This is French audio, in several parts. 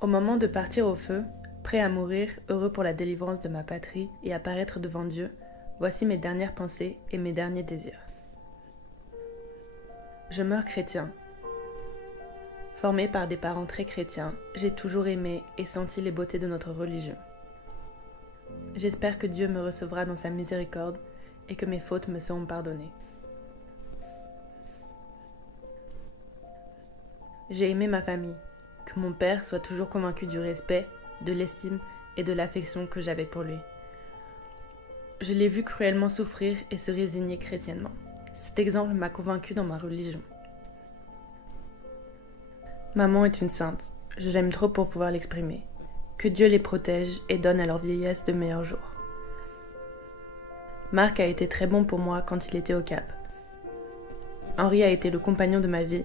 Au moment de partir au feu, prêt à mourir, heureux pour la délivrance de ma patrie et à paraître devant Dieu, voici mes dernières pensées et mes derniers désirs. Je meurs chrétien. Formé par des parents très chrétiens, j'ai toujours aimé et senti les beautés de notre religion. J'espère que Dieu me recevra dans sa miséricorde et que mes fautes me seront pardonnées. J'ai aimé ma famille, que mon père soit toujours convaincu du respect, de l'estime et de l'affection que j'avais pour lui. Je l'ai vu cruellement souffrir et se résigner chrétiennement. Cet exemple m'a convaincu dans ma religion. Maman est une sainte, je l'aime trop pour pouvoir l'exprimer. Que Dieu les protège et donne à leur vieillesse de meilleurs jours. Marc a été très bon pour moi quand il était au Cap. Henri a été le compagnon de ma vie,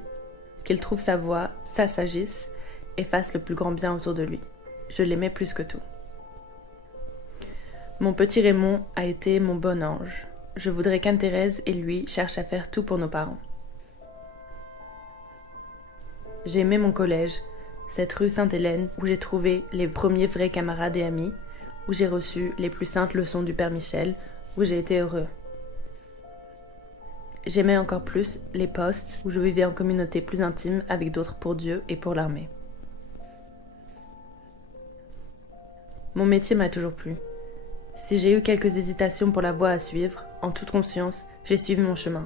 qu'il trouve sa voie, sa sagesse et fasse le plus grand bien autour de lui. Je l'aimais plus que tout. Mon petit Raymond a été mon bon ange. Je voudrais qu'Anne-Thérèse et lui cherchent à faire tout pour nos parents. J'ai aimé mon collège, cette rue Sainte-Hélène où j'ai trouvé les premiers vrais camarades et amis, où j'ai reçu les plus saintes leçons du Père Michel, où j'ai été heureux. J'aimais encore plus les postes où je vivais en communauté plus intime avec d'autres pour Dieu et pour l'armée. Mon métier m'a toujours plu. Si j'ai eu quelques hésitations pour la voie à suivre, en toute conscience, j'ai suivi mon chemin.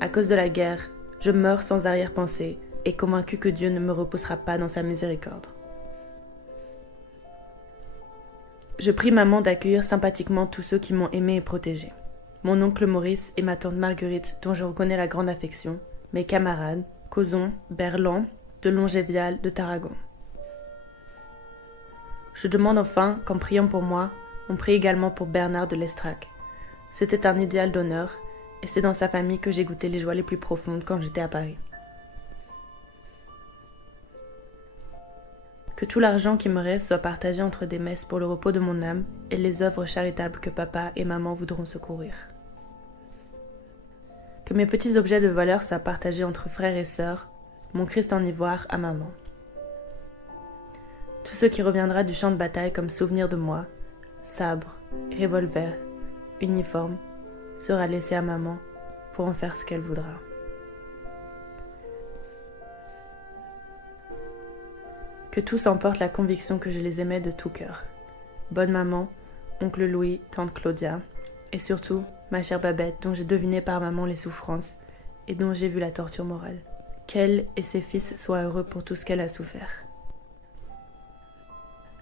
À cause de la guerre, je meurs sans arrière-pensée et convaincu que Dieu ne me repoussera pas dans sa miséricorde. Je prie maman d'accueillir sympathiquement tous ceux qui m'ont aimé et protégé. Mon oncle Maurice et ma tante Marguerite, dont je reconnais la grande affection, mes camarades, Causon, Berland, de Longévial, de Tarragon. Je demande enfin qu'en priant pour moi, on prie également pour Bernard de Lestrac. C'était un idéal d'honneur, et c'est dans sa famille que j'ai goûté les joies les plus profondes quand j'étais à Paris. Que tout l'argent qui me reste soit partagé entre des messes pour le repos de mon âme et les œuvres charitables que papa et maman voudront secourir. Que mes petits objets de valeur soient partagés entre frères et sœurs, mon Christ en ivoire à maman. Tout ce qui reviendra du champ de bataille comme souvenir de moi, sabre, revolver, uniforme, sera laissé à maman pour en faire ce qu'elle voudra. Que tous emportent la conviction que je les aimais de tout cœur. Bonne maman, oncle Louis, tante Claudia, et surtout ma chère Babette dont j'ai deviné par maman les souffrances et dont j'ai vu la torture morale. Qu'elle et ses fils soient heureux pour tout ce qu'elle a souffert.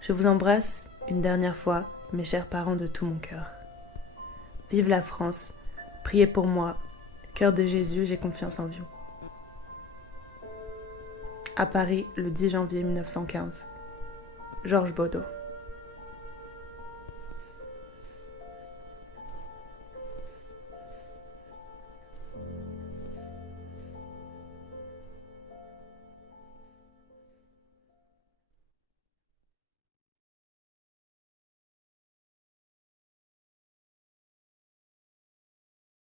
Je vous embrasse une dernière fois, mes chers parents de tout mon cœur. Vive la France, priez pour moi, cœur de Jésus, j'ai confiance en vous. À Paris, le 10 janvier 1915. Georges Baudot.